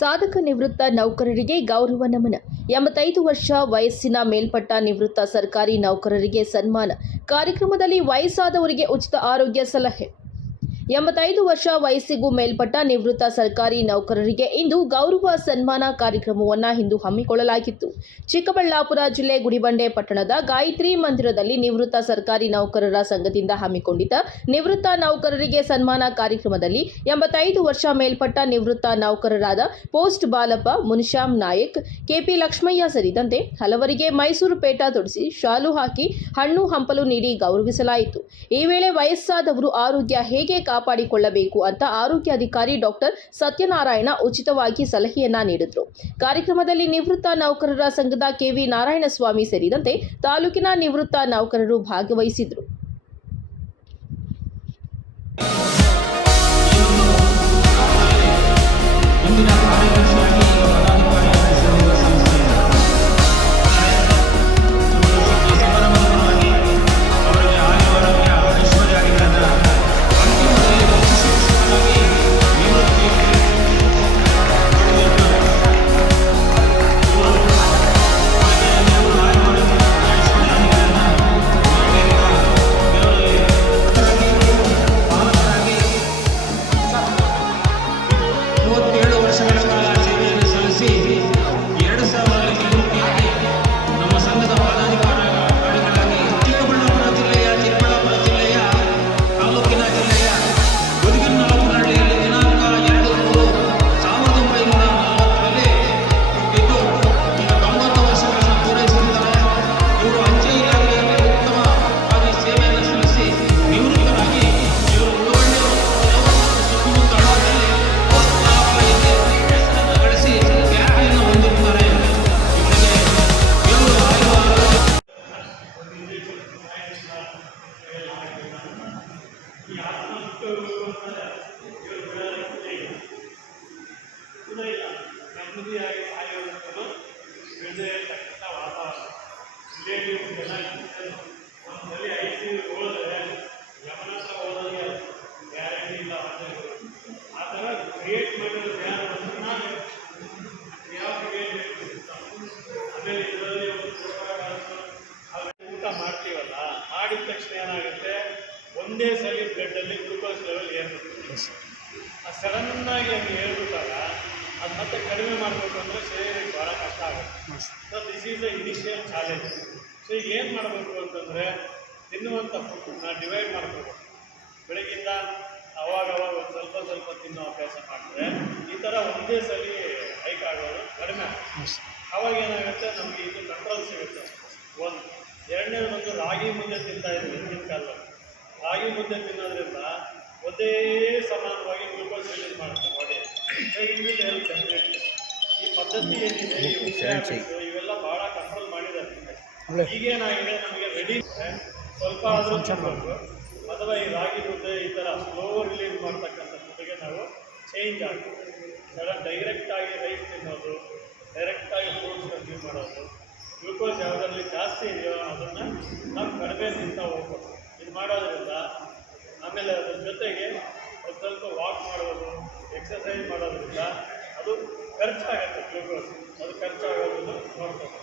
ಸಾಧಕ ನಿವೃತ್ತ ನೌಕರರಿಗೆ ಗೌರವ ನಮನ. 85 ವರ್ಷ ವಯಸ್ಸಿನ ಮೇಲ್ಪಟ್ಟ ನಿವೃತ್ತ ಸರ್ಕಾರಿ ನೌಕರರಿಗೆ ಸನ್ಮಾನ ಕಾರ್ಯಕ್ರಮದಲ್ಲಿ ವಯಸ್ಸಾದವರಿಗೆ ಉಚಿತ ಆರೋಗ್ಯ ಸಲಹೆ. 85 ವರ್ಷ ವಯಸ್ಸಿಗೂ ಮೇಲ್ಪಟ್ಟ ನಿವೃತ್ತ ಸರ್ಕಾರಿ ನೌಕರರಿಗೆ ಇಂದು ಗೌರವ ಸನ್ಮಾನ ಕಾರ್ಯಕ್ರಮವನ್ನು ಇಂದು ಹಮ್ಮಿಕೊಳ್ಳಲಾಗಿತ್ತು. ಚಿಕ್ಕಬಳ್ಳಾಪುರ ಜಿಲ್ಲೆ ಗುಡಿಬಂಡೆ ಪಟ್ಟಣದ ಗಾಯತ್ರಿ ಮಂದಿರದಲ್ಲಿ ನಿವೃತ್ತ ಸರ್ಕಾರಿ ನೌಕರರ ಸಂಘದಿಂದ ಹಮ್ಮಿಕೊಂಡಿದ್ದ ನಿವೃತ್ತ ನೌಕರರಿಗೆ ಸನ್ಮಾನ ಕಾರ್ಯಕ್ರಮದಲ್ಲಿ 85 ವರ್ಷ ಮೇಲ್ಪಟ್ಟ ನಿವೃತ್ತ ನೌಕರರಾದ ಪೋಸ್ಟ್ ಬಾಲಪ್ಪ, ಮುನಿಶ್ಯಾಮ್ ನಾಯಕ್, ಕೆಪಿ ಲಕ್ಷ್ಮಯ್ಯ ಸೇರಿದಂತೆ ಹಲವರಿಗೆ ಮೈಸೂರು ಪೇಟ ತೊಡಿಸಿ ಶಾಲು ಹಾಕಿ ಹಣ್ಣು ಹಂಪಲು ನೀಡಿ ಗೌರವಿಸಲಾಯಿತು. ಈ ವೇಳೆ ವಯಸ್ಸಾದವರು ಆರೋಗ್ಯ ಹೇಗೆ ಕಾಪಾಡಿಕೊಳ್ಳಬೇಕು ಅಂತ ಆರೋಗ್ಯಾಧಿಕಾರಿ ಡಾಕ್ಟರ್ ಸತ್ಯನಾರಾಯಣ ಉಚಿತವಾಗಿ ಸಲಹೆಯನ್ನ ನೀಡಿದರು. ಕಾರ್ಯಕ್ರಮದಲ್ಲಿ ನಿವೃತ್ತ ನೌಕರರ ಸಂಘದ ಕೆವಿ ನಾರಾಯಣಸ್ವಾಮಿ ಸೇರಿದಂತೆ ತಾಲೂಕಿನ ನಿವೃತ್ತ ನೌಕರರು ಭಾಗವಹಿಸಿದರು. ನೆಮ್ಮದಿಯಾಗಿ ಸಾಯುವುದನ್ನು ಬೆಳೆದಿರತಕ್ಕಂಥ ವಾತಾವರಣ ರಿಲೇಟಿವ್ಸ್ಗೆಲ್ಲ ಒಂದ್ಸಲಿ ಐಸಿಯು ಹೋದರೆ ಗಮನ ಓದೋದೇ ಗ್ಯಾರಂಟಿ ಇಲ್ಲ. ಆ ಥರ ಕ್ರಿಯೇಟ್ ಮಾಡಿರೋದು ಯಾರು ಯಾವ ಕ್ರಿಯೇಟ್ ಆಮೇಲೆ ಇದರಲ್ಲಿ ಊಟ ಮಾಡ್ತೀವಲ್ಲ, ಮಾಡಿದ ತಕ್ಷಣ ಏನಾಗುತ್ತೆ, ಒಂದೇ ಸಲ ಬ್ಲಡ್ಡಲ್ಲಿ ಗ್ಲೂಕೋಸ್ ಲೆವೆಲ್ ಏರುತ್ತೆ. ಸಡನ್ನಾಗಿ ಅದು ಹೇಳ್ಬಿಟ್ಟಾಗ ಅದು ಮತ್ತೆ ಕಡಿಮೆ ಮಾಡಬೇಕು ಅಂದರೆ ಶರೀರಕ್ಕೆ ಭಾಳ ಕಷ್ಟ ಆಗುತ್ತೆ. So this is the initial challenge. So ಈಗ ಏನು ಮಾಡಬೇಕು ಅಂತಂದರೆ, ತಿನ್ನುವಂಥ ಫುಡ್ನ ಡಿವೈಡ್ ಮಾಡ್ಕೋಬೇಕು. ಬೆಳಗಿಂದ ಅವಾಗವಾಗ ಒಂದು ಸ್ವಲ್ಪ ತಿನ್ನೋ ಅಭ್ಯಾಸ ಮಾಡಿದ್ರೆ ಈ ಥರ ಒಂದೇ ಸಲ ಹೈಕ್ ಆಗೋದು ಕಡಿಮೆ ಆಗುತ್ತೆ. ಅವಾಗ ಏನಾಗುತ್ತೆ, ನಮಗೆ ಇದು ಕಂಟ್ರೋಲ್ ಸಿಗುತ್ತೆ. ಒಂದು ಎರಡನೇದು ಬಂದು ರಾಗಿ ಮುದ್ದೆ ತಿಂತಾ ಇದ್ವಿ ಹಿಂದಿನ ಕಾಲದಲ್ಲಿ. ರಾಗಿ ಮುದ್ದೆ ತಿನ್ನೋದ್ರಿಂದ ಒಂದೇ ಸಮಾನವಾಗಿ ಗ್ಲೂಕೋಸ್ ರಿಲೀಸ್ ಮಾಡುತ್ತೆ body. So it will help definitely. ಈ ಪದ್ಧತಿ ಏನಿದೆ, ಇವೆಲ್ಲ ಭಾಳ ಕಂಟ್ರೋಲ್ ಮಾಡಿದ್ದಾರೆ. ಈಗೇನಾಗಿದೆ, ನಮಗೆ ರೆಡಿ ಸ್ವಲ್ಪ ಆದರೂ ತಿನ್ನಬೇಕು, ಅಥವಾ ಈ ರಾಗಿ ಮುದ್ದೆ ಈ ಥರ ಸ್ಲೋ ರಿಲೀಸ್ ಮಾಡ್ತಕ್ಕಂಥ ಫುಡ್ಗೆ ನಾವು ಚೇಂಜ್ ಆಗ್ತದೆ. ಡೈರೆಕ್ಟಾಗಿ ರೈಸ್ ತಿನ್ನೋದು, ಡೈರೆಕ್ಟಾಗಿ ಫ್ರೂಟ್ಸ್ ಕನ್ಸ್ಯೂಮ್ ಮಾಡೋದು, ಗ್ಲೂಕೋಸ್ ಯಾವುದರಲ್ಲಿ ಜಾಸ್ತಿ ಇದೆಯೋ ಅದನ್ನು ನಾವು ಕಡಿಮೆ ತಿಂತಾ ಹೋಗ್ಬೋದು. ಇದು ಮಾಡೋದ್ರಿಂದ ಆಮೇಲೆ ಅದ್ರ ಜೊತೆಗೆ ಒಂದು ಸ್ವಲ್ಪ ವಾಕ್ ಮಾಡೋದು, ಎಕ್ಸಸೈಸ್ ಮಾಡೋದ್ರಿಂದ ಅದು ಖರ್ಚಾಗುತ್ತೆ. ಗ್ಲೂಕೋಸ್ ಅದು ಖರ್ಚಾಗೋದನ್ನು ನೋಡ್ಬೋದು.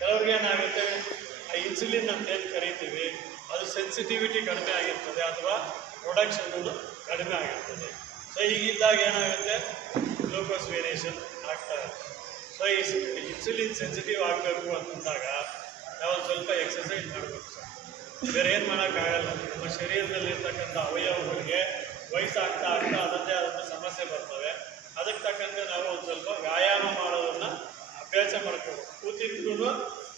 ಕೆಲವ್ರಿಗೆ ಏನಾಗುತ್ತೆ, ಆ ಇನ್ಸುಲಿನ್ ಅಂತ ಏನು ಕರಿತೀವಿ ಅದು ಸೆನ್ಸಿಟಿವಿಟಿ ಕಡಿಮೆ ಆಗಿರ್ತದೆ, ಅಥವಾ ಪ್ರೊಡಕ್ಷನ್ನು ಕಡಿಮೆ ಆಗಿರ್ತದೆ. ಸೊ ಹೀಗಿದ್ದಾಗ ಏನಾಗುತ್ತೆ, ಗ್ಲೂಕೋಸ್ ವೇರಿಯೇಷನ್ ಆಗ್ತಾ ಇರುತ್ತೆ. ಸೊ ಈ ಇನ್ಸುಲಿನ್ ಸೆನ್ಸಿಟಿವ್ ಆಗಬೇಕು ಅಂತಂದಾಗ ನಾವು ಸ್ವಲ್ಪ ಎಕ್ಸಸೈಸ್ ಮಾಡಬೇಕು. ಬೇರೆ ಏನು ಮಾಡೋಕ್ಕಾಗಲ್ಲ. ನಮ್ಮ ಶರೀರದಲ್ಲಿರ್ತಕ್ಕಂಥ ಅವಯವಗಳಿಗೆ ವಯಸ್ಸಾಗ್ತಾ ಅದರದ್ದೇ ಆದಂಥ ಸಮಸ್ಯೆ ಬರ್ತವೆ. ಅದಕ್ಕೆ ತಕ್ಕಂತೆ ನಾವು ಒಂದು ಸ್ವಲ್ಪ ವ್ಯಾಯಾಮ ಮಾಡೋದನ್ನು ಅಭ್ಯಾಸ ಮಾಡ್ಕೋಬೇಕು. ಕೂತಿದ್ರು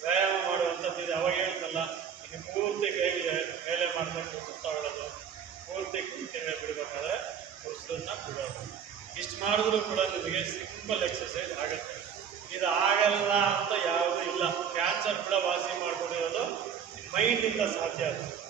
ವ್ಯಾಯಾಮ ಮಾಡುವಂಥದ್ದು. ಅವಾಗ ಹೇಳ್ತಲ್ಲ, ಈಗ ಪೂರ್ತಿ ಮೇಲೆ ಮಾಡಬೇಕು, ಸುತ್ತಾಡೋದು, ಪೂರ್ತಿ ಕುಂತಿಗೆ ಬಿಡಬೇಕಾದ್ರೆ ಉಸಿರನ್ನು ಬಿಡೋದು. ಇಷ್ಟು ಮಾಡಿದ್ರೂ ಕೂಡ ನಿಮಗೆ ಸಿಂಪಲ್ ಎಕ್ಸಸೈಸ್ ಆಗುತ್ತೆ. ಇದು ಆಗಲ್ಲ ಅಂತ ಯಾವುದೂ ಇಲ್ಲ. ಕ್ಯಾನ್ಸರ್ ಕೂಡ ವಾಸಿ ಮಾಡ್ಕೊಂಡಿರೋದು ಮೈಂಡಿಂದ ಸಾಧ್ಯ ಆಗುತ್ತೆ.